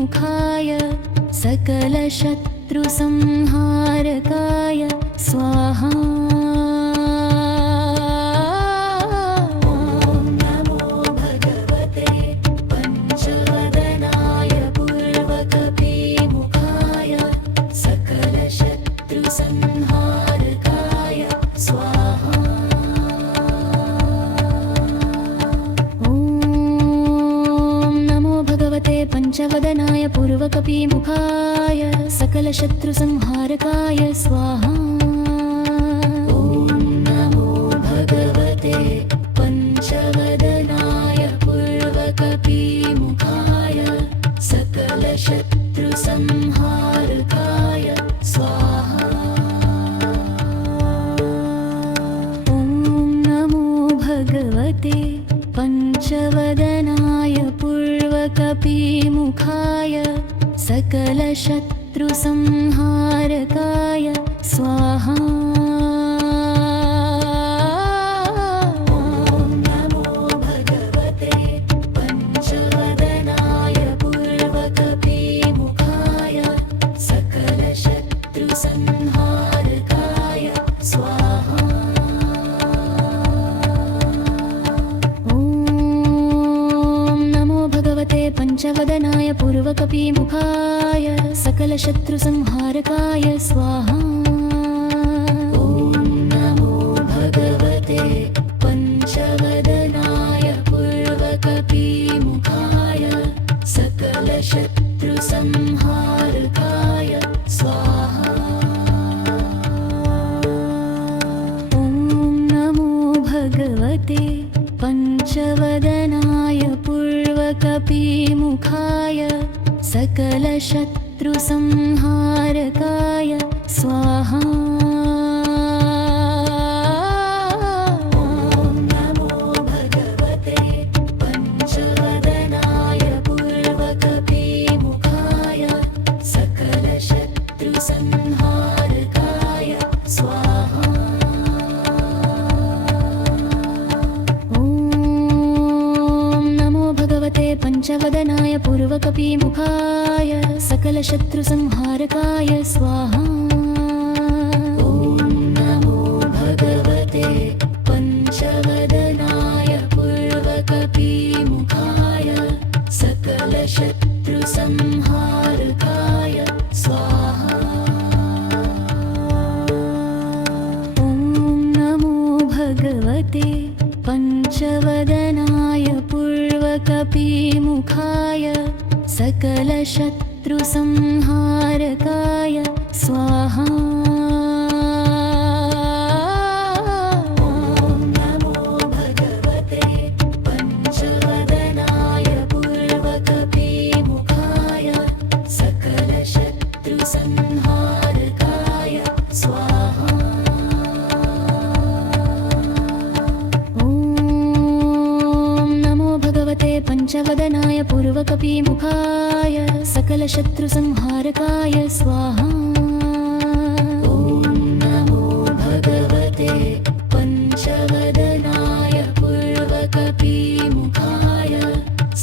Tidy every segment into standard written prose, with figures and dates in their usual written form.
सकलशत्रुसंहारकाय सकलशत्रुसंहारकाय स्वाहा। पंचवदनाय पूर्वकपिमुखाय सकलशत्रुसंहारकाय स्वाहा। ॐ नमो भगवते पंचवदनाय पूर्वकपिमुखाय सकलशत्रुसंहारकाय स्वाहा। ॐ नमो भगवते पंचवदनाय पूर्वकपिमुखाय सकलशत्रुसंहारकाय स्वाहा। ॐ नमो भगवते पंचवदनाय पूर्वकपिमुखाय सकलशत्रुसंहारकाय स्वाहा। पंचवदनाय पूर्वकपिमुखाय सकलशत्रुसंहारकाय स्वाहा। ॐ नमो भगवते पंचवदनाय पूर्वकपिमुखाय सकलशत्रुसंहारकाय स्वाहा। ॐ नमो भगवते पंचवदनाय पूर्वकपिमुखाय सकलशत्रुसंहारकाय स्वाहा। ॐ नमो भगवते पंचवदनाय पूर्वकपिमुखाय सकलशत्रुसंहारकाय स्वाहा। पंचवदनाय पूर्वकपिमुखाय सकलशत्रुसंहारकाय स्वाहा। ॐ नमो भगवते पंचवदनाय पूर्वकपिमुखाय सकलशत्रुसंहारकाय स्वाहा। ॐ नमो भगवते पंचवदनाय पूर्वकपिमुखाय सकलशत्रुसंहारकाय स्वाहा। ॐ नमो भगवते पंचवदनाय पूर्वकपिमुखाय सकलशत्रुसंहारकाय स्वाहा। पंचवदनाय पूर्वकपिमुखाय सकलशत्रुसंहारकाय स्वाहा। ॐ नमो भगवते पंचवदनाय पूर्वकपिमुखाय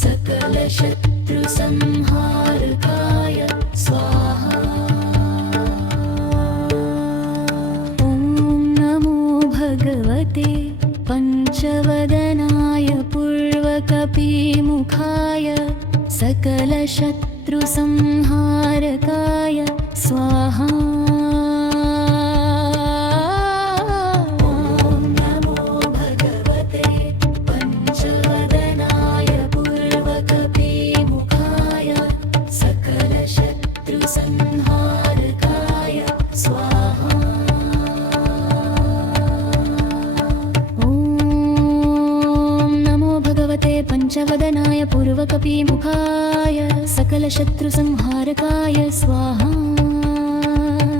सकलशत्रुसंहारकाय स्वाहा। ॐ नमो भगवते पंचवदनाय पूर्वकपिमुखाय सकलशत्रुसंहारकाय स्वाहा। ॐ नमो भगवते पंचवदनाय पूर्वकपिमुखाय सकलशत्रुसंहारकाय स्वाहा। पंचवदनाय पूर्वकपिमुखाय सकलशत्रुसंहारकाय स्वाहा।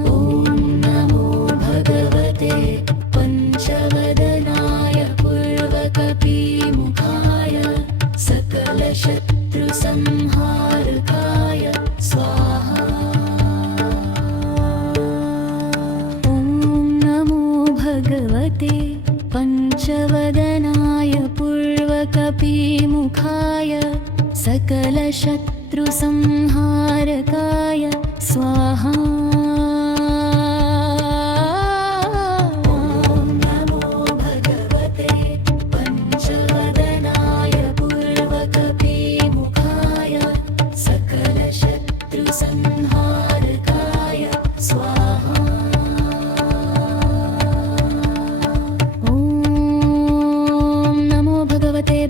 ॐ नमो भगवते पंचवदनाय पूर्वकपिमुखाय सकलशत्रुसंहारकाय स्वाहा। ॐ नमो भगवते पंचवदनाय पूर्वकपिमुखाय सकलशत्रुसंहारकाय सकलशत्रुसंहारकाय स्वाहा।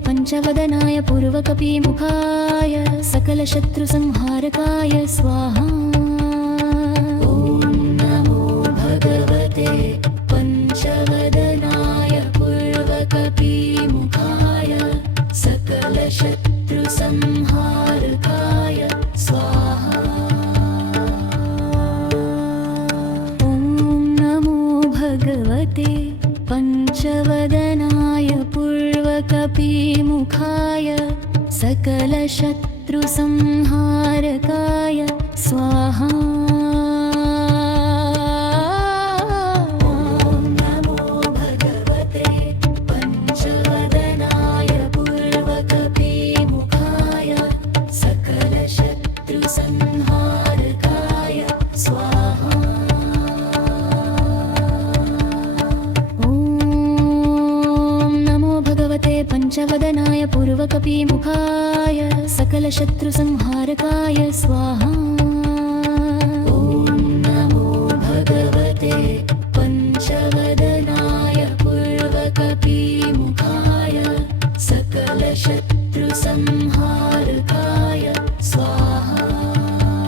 पंचवदनाय पूर्वकपिमुखाय सकलशत्रुसंहारकाय स्वाहा। ॐ नमो भगवते पंचवदनाय पूर्वकपिमुखाय सकलशत्रुसंहारकाय स्वाहा। ॐ नमो भगवते पंचवदनाय पूर्वकपिमुखाय सकलशत्रुसंहारकाय स्वाहा। ॐ नमो भगवते पंचवदनाय पूर्वकपिमुखाय सकलशत्रुसंहारकाय स्वाहा। पंचवदनाय पूर्वकपिमुखाय सकलशत्रुसंहारकाय स्वाहा। ॐ नमो भगवते पंचवदनाय पूर्वकपिमुखाय सकलशत्रुसंहारकाय स्वाहा। ॐ नमो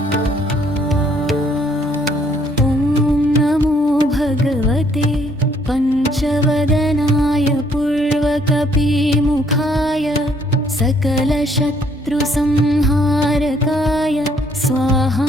भगवते पंचवदनाय पूर्वकपिमुखाय सकलशत्रुसंहारकाय स्वाहा। ॐ नमो भगवते पंचवदनाय पूर्वकपिमुखाय सकलशत्रुसंहारकाय स्वाहा।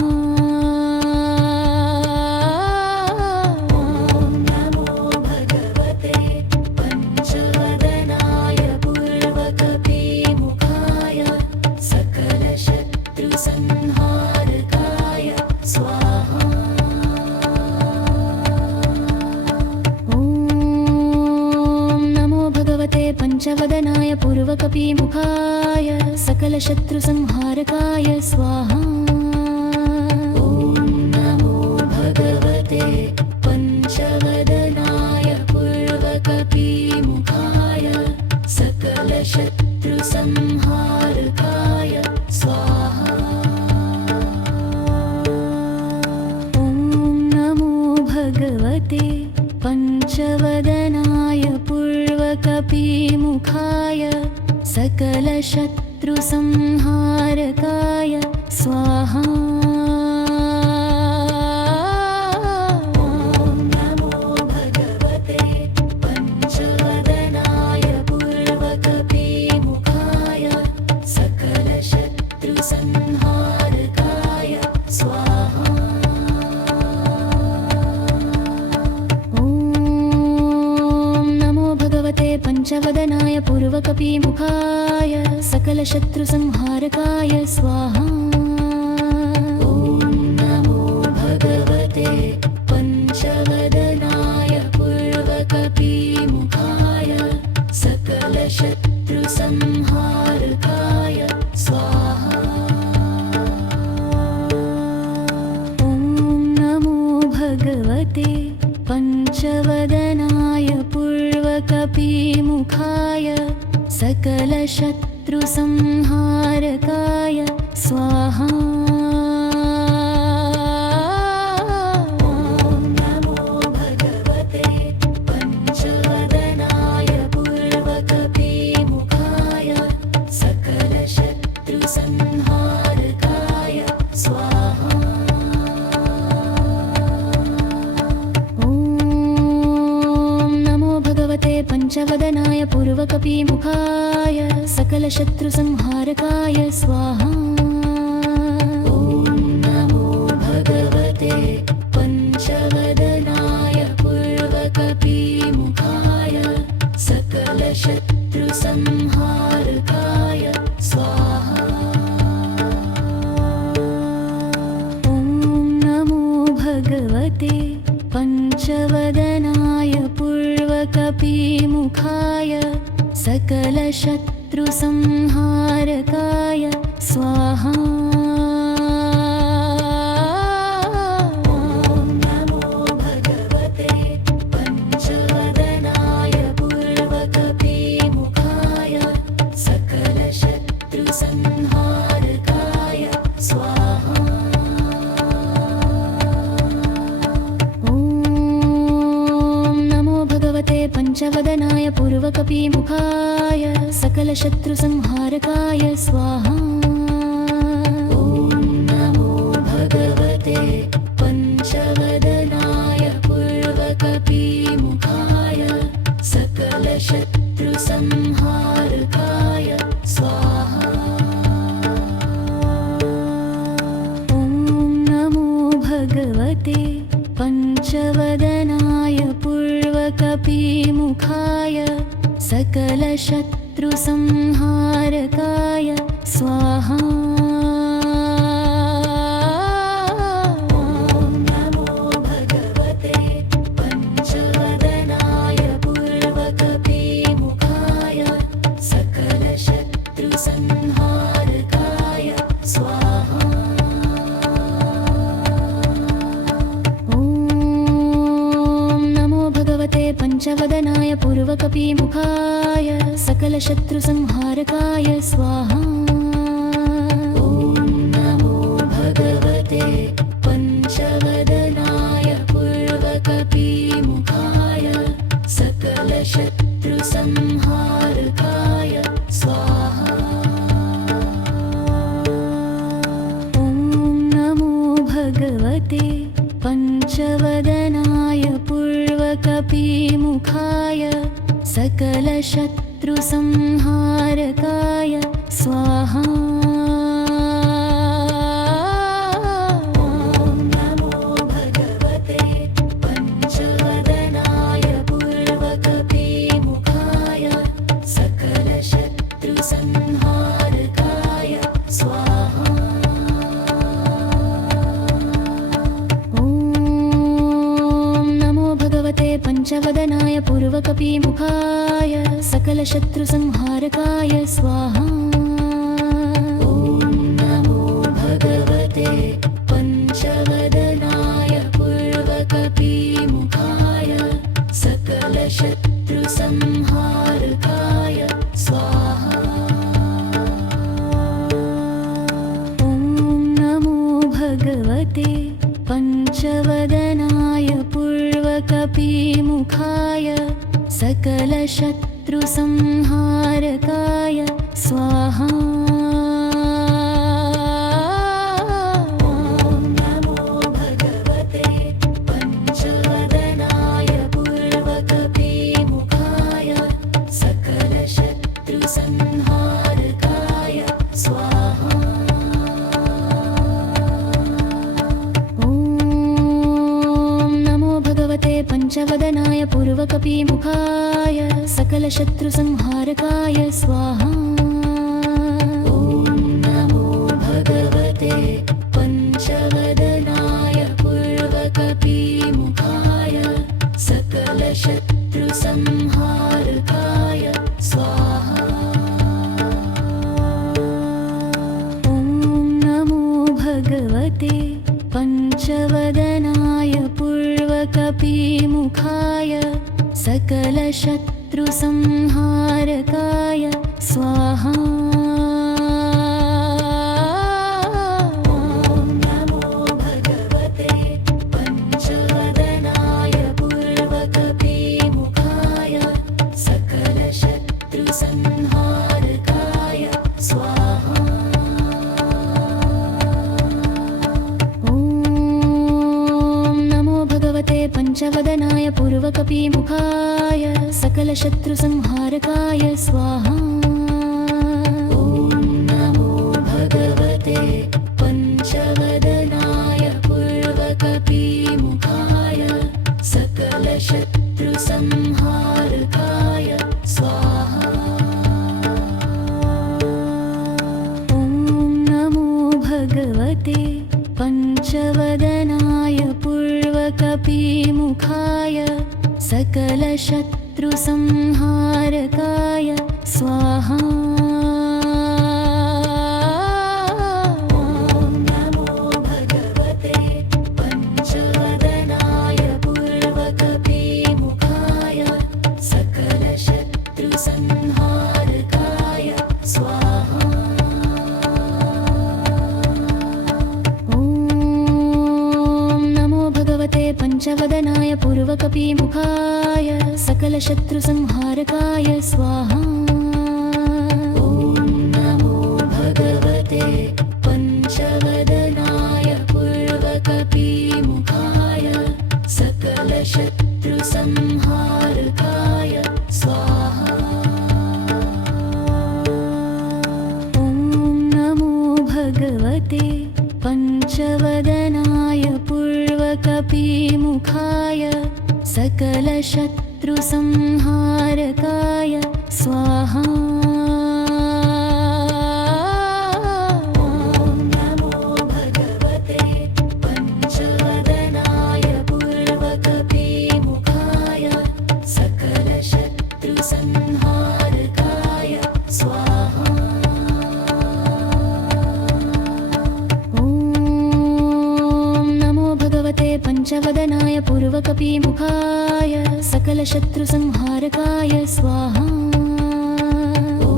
पंचवदनाय पूर्वकपिमुखाय सकलशत्रुसंहारकाय स्वाहा। ॐ नमो भगवते पंचवदनाय पूर्वकपिमुखाय सकलशत्रुसंहारकाय स्वाहा। ॐ नमो भगवते पंचवदनाय पूर्वकपिमुखाय सकलशत्रुसंहारकाय स्वाहा। ॐ नमो भगवते पंचवदनाय पूर्वकपिमुखाय सकलशत्रुसंहारकाय स्वाहा। पंचवदनाय पूर्वकपिमुखाय सकलशत्रुसंहारकाय स्वाहा। ॐ नमो भगवते पंचवदनाय पूर्वकपिमुखाय सकलशत्रुसंहारकाय स्वाहा। ॐ नमो भगवते पंचवदनाय पूर्वकपिमुखाय सकलशत्रुसंहारकाय स्वाहा। ॐ नमो भगवते पंचवदनाय पूर्वकपिमुखाय सकलशत्रुसंहारकाय स्वाहा। पंचवदनाय पूर्वकपिमुखाय सकलशत्रुसंहारकाय स्वाहा। ॐ नमो भगवते पंचवदनाय पूर्वकपिमुखाय सकलशत्रुसंहारकाय स्वाहा। ॐ नमो भगवते पंचवदनाय पूर्वकपिमुखाय सकलशत्रुसंहारकाय स्वाहा। पञ्चवदनाय पूर्वकपिमुखाय सकलशत्रुसंहारकाय स्वाहा ॐ नमो भगवते पञ्चवदनाय पूर्वकपिमुखाय सकलशत्रुसंहारकाय स्वाहा ॐ नमो भगवते पञ्चवदनाय पूर्वकपिमुखाय सकलशत्रुसंहारकाय स्वाहा ॐ नमो भगवते पञ्चवदनाय पूर्वकपिमुखाय सकलशत्रुसंहारकाय स्वाहा पञ्चवदनाय पूर्वकपिमुखाय सकलशत्रुसंहारकाय स्वाहा ॐ नमो भगवते पञ्चवदनाय पूर्वकपिमुखाय सकलशत्रुसंहारकाय स्वाहा ॐ नमो भगवते पञ्चवदनाय पूर्वकपिमुखाय सकलशत्रुसंहारकाय स्वाहा ॐ नमो भगवते पञ्चवदनाय पूर्वकपिमुखाय सकलशत्रुसंहारकाय स्वाहा पञ्चवदनाय पूर्वकपिमुखाय सकलशत्रुसंहारकाय स्वाहा ॐ नमो भगवते पञ्चवदनाय पूर्वकपिमुखाय सकलशत्रुसंहारकाय स्वाहा ॐ नमो भगवते पञ्चवदनाय पूर्वकपिमुखाय सकलशत्रुसंहारकाय स्वाहा ॐ नमो भगवते पञ्चवदनाय पूर्वकपिमुखाय सकलशत्रुसंहारकाय स्वाहा पञ्चवदनाय पूर्वकपिमुखाय सकलशत्रुसंहारकाय स्वाहा ॐ नमो भगवते पञ्चवदनाय पूर्वकपिमुखाय सकलशत्रुसंहारकाय स्वाहा ॐ नमो भगवते पञ्चवदनाय पूर्वकपिमुखाय सकलशत्रुसंहारकाय स्वाहा ॐ नमो भगवते पञ्चवदनाय पूर्वकपिमुखाय सकलशत्रुसंहारकाय स्वाहा पञ्चवदनाय पूर्वकपिमुखाय सकलशत्रुसंहारकाय स्वाहा ॐ नमो भगवते पञ्चवदनाय पूर्वकपिमुखाय सकलशत्रुसंहारकाय स्वाहा ॐ नमो भगवते पञ्चवदनाय पूर्वकपिमुखाय सकलशत्रुसंहारकाय स्वाहा ॐ नमो भगवते पञ्चवदनाय पूर्वकपिमुखाय सकलशत्रुसंहारकाय स्वाहा पञ्चवदनाय पूर्वकपिमुखाय सकलशत्रुसंहारकाय सकलशत्रुसंहारकाय स्वाहा ॐ नमो भगवते पञ्चवदनाय पूर्वकपिमुखाय सकलशत्रुसंहारकाय स्वाहा ॐ नमो भगवते पञ्चवदनाय पूर्वकपिमुखाय सकलशत्रुसंहारकाय स्वाहा ॐ नमो भगवते पञ्चवदनाय पूर्वकपिमुखाय सकलशत्रुसंहारकाय स्वाहा ॐ नमो भगवते पञ्चवदनाय पूर्वकपिमुखाय सकलशत्रुसंहारकाय स्वाहा ॐ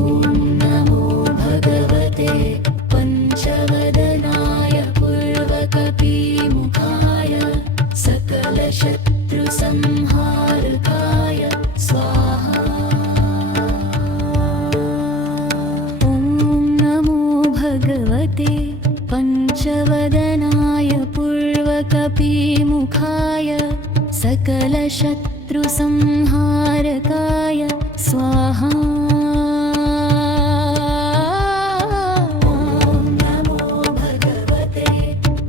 नमो भगवते पञ्चवदनाय पूर्वकपिमुखाय सकलशत्रुसंहारकाय स्वाहा ॐ नमो भगवते पञ्चवदनाय पूर्वकपिमुखाय सकलशत्रुसंहारकाय स्वाहा ॐ नमो भगवते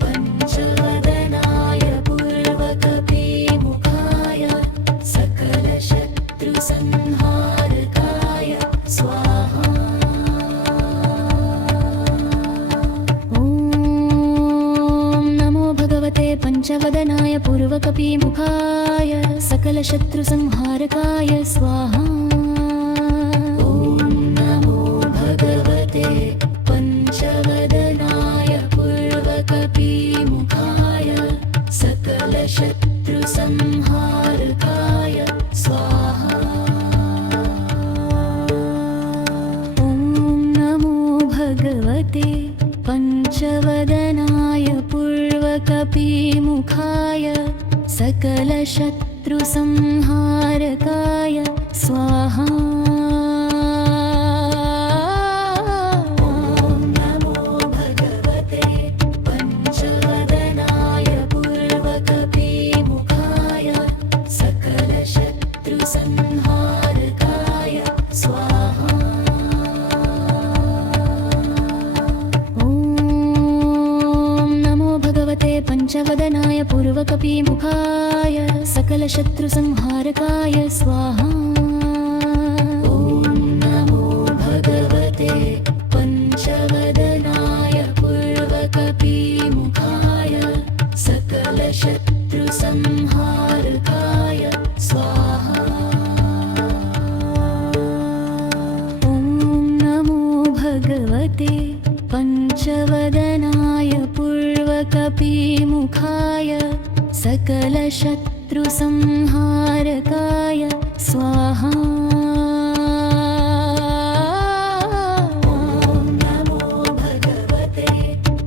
पञ्चवदनाय पूर्वकपिमुखाय सकलशत्रुसंहारकाय स्वाहा ॐ नमो भगवते पञ्चवदनाय पूर्वकपिमुखाय सकलशत्रुसंहारकाय स्वाहा ॐ नमो भगवते पञ्चवदनाय पूर्वकपिमुखाय सकलशत्रुसंहारकाय स्वाहा ॐ नमो भगवते पञ्चवदनाय पूर्वकपिमुखाय सकलशत्रुसंहारकाय स्वाहा ॐ नमो भगवते पञ्चवदनाय पूर्वकपिमुखाय सकलशत्रुसंहारकाय स्वाहा ॐ नमो भगवते पञ्चवदनाय पूर्वकपिमुखाय सकलशत्रुसंहारकाय स्वाहा ॐ नमो भगवते पञ्चवदनाय पूर्वकपिमुखाय सकलशत्रुसंहारकाय स्वाहा ॐ नमो भगवते पञ्चवदनाय पूर्वकपिमुखाय सकलशत्रुसंहारकाय स्वाहा ॐ नमो भगवते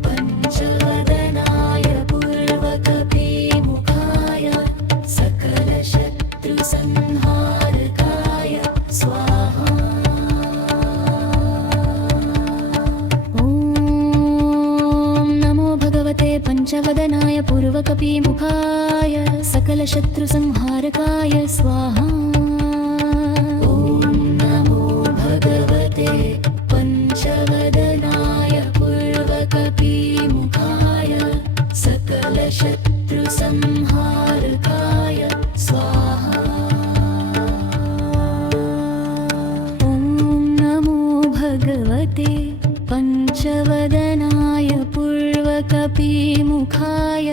पञ्चवदनाय पूर्वकपिमुखाय सकलशत्रुसंहारकाय स्वाहा ॐ नमो भगवते पञ्चवदनाय पूर्वकपिमुखाय सकलशत्रुसंहारकाय स्वाहा ॐ नमो भगवते पञ्चवदनाय पूर्वकपिमुखाय सकलशत्रुसंहारकाय स्वाहा ॐ नमो भगवते पञ्चवदनाय पूर्वकपिमुखाय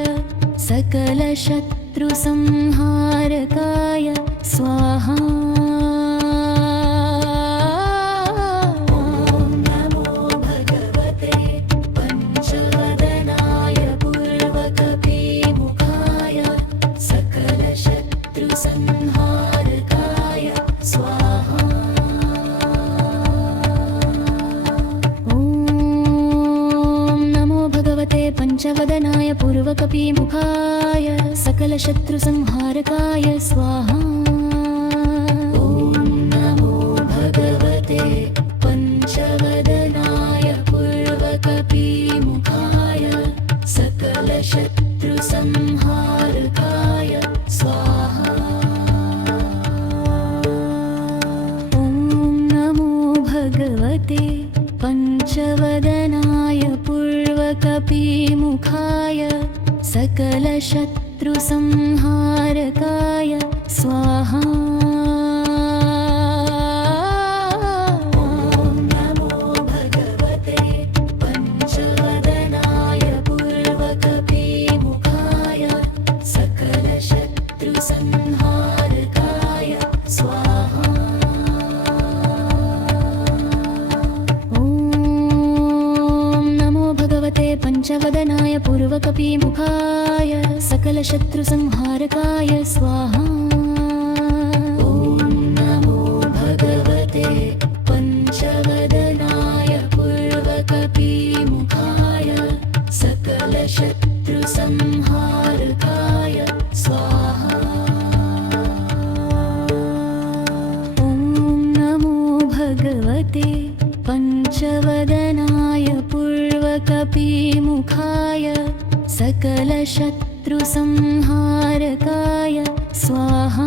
सकलशत्रुसंहारकाय स्वाहा ॐ नमो भगवते पञ्चवदनाय पूर्वकपिमुखाय सकलशत्रुसंहारकाय स्वाहा ॐ नमो भगवते पञ्चवदनाय पूर्वकपिमुखाय सकलशत्रुसंहारकाय स्वाहा पूर्वकपिमुखाय सकलशत्रुसंहारकाय स्वाहा। पंचवदनाय पूर्वकपिमुखाय सकलशत्रुसंहारकाय स्वाहा। ॐ नमो भगवते पंचवदनाय पूर्वकपिमुखाय सकलशत्रुसंहारकाय स्वाहा। ॐ नमो भगवते पंचवदनाय पूर्वकपिमुखाय सकलशत्रुसंहारकाय स्वाहा। ॐ नमो भगवते पंचवदनाय पूर्वकपिमुखाय सकलशत्रुसंहारकाय स्वाहा।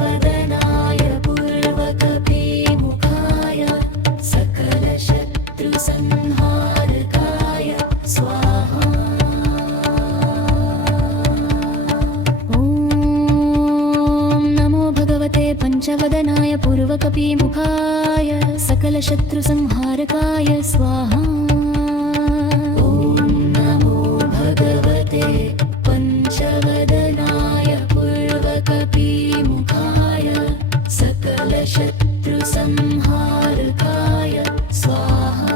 पंचवदनाय पूर्वकपिमुखाय सकलशत्रुसंहारकाय स्वाहा। ॐ नमो भगवते पंचवदनाय पूर्वकपिमुखाय सकलशत्रुसंहारकाय स्वाहा। ॐ नमो भगवते पंचवदनाय पूर्वकपिमुखाय सकलशत्रुसंहारकाय स्वाहा।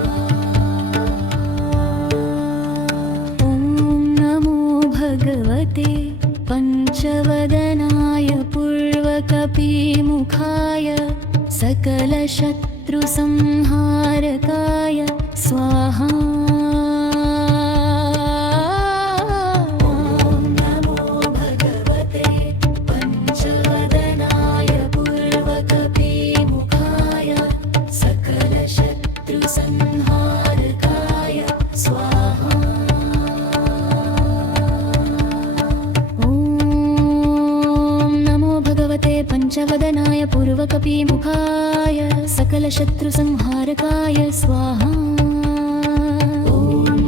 ॐ नमो भगवते पंचवदनाय पूर्वकपिमुखाय सकलशत्रुसंहारकाय स्वाहा। पंचवदनाय पूर्वकपिमुखाय सकलशत्रुसंहारकाय स्वाहा। ॐ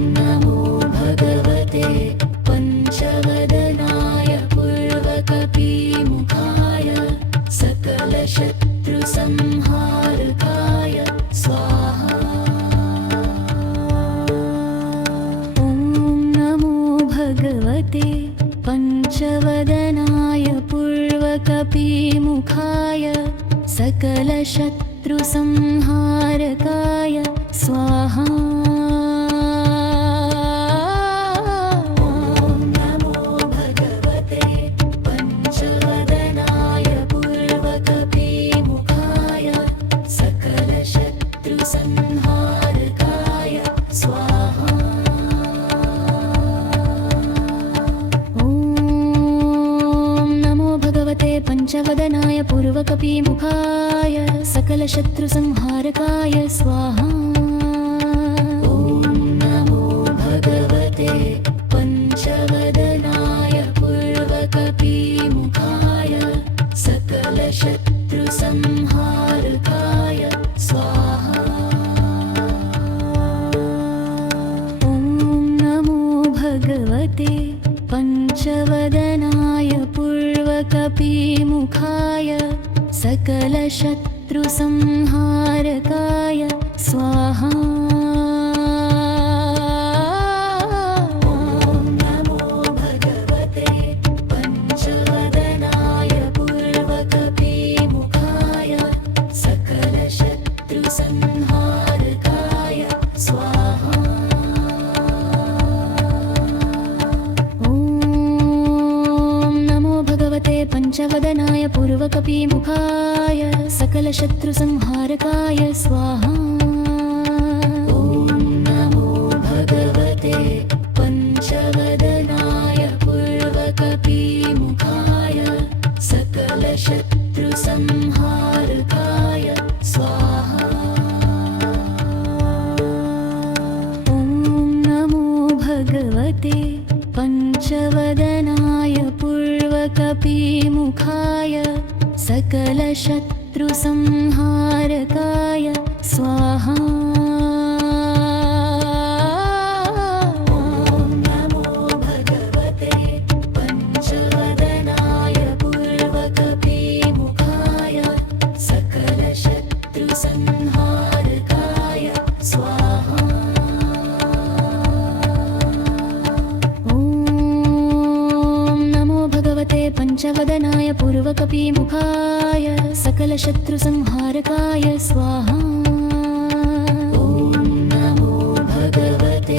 नमो भगवते पंचवदनाय पूर्वकपिमुखाय सकलशत्रुसंहारकाय स्वाहा। ॐ नमो भगवते पंचवदनाय पूर्वकपिमुखाय सकलशत्रुसंहारकाय स्वाहा। ॐ नमो भगवते पंचवदनाय पूर्वकपिमुखाय सकलशत्रुसंहारकाय स्वाहा। पंचवदनाय पूर्वकपिमुखाय सकलशत्रुसंहारकाय स्वाहा। ॐ नमो भगवते पंचवदनाय पूर्वकपिमुखाय सकलशत्रुसंहारकाय स्वाहा। ॐ नमो भगवते पंचवदनाय पूर्वकपिमुखाय सकलशत्रुसंहारकाय स्वाहा। ॐ नमो भगवते पंचवदनाय पूर्वकपिमुखाय सकलशत्रुसंहारकाय स्वाहा। पंचवदनाय पूर्वकपिमुखाय सकलशत्रुसंहारकाय स्वाहा। ॐ नमो भगवते पंचवदनाय पूर्वकपिमुखाय सकलशत्रुसंहारकाय स्वाहा। ॐ नमो भगवते पंचवदनाय पूर्वकपिमुखाय सकलशत्रुसंहारकाय सकलशत्रुसंहारकाय स्वाहा ॐ नमो भगवते पञ्चवदनाय पूर्वकपिमुखाय सकलशत्रुसंहारकाय स्वाहा ॐ नमो भगवते पञ्चवदनाय पूर्वकपिमुखाय सकलशत्रुसंहारकाय स्वाहा ॐ नमो भगवते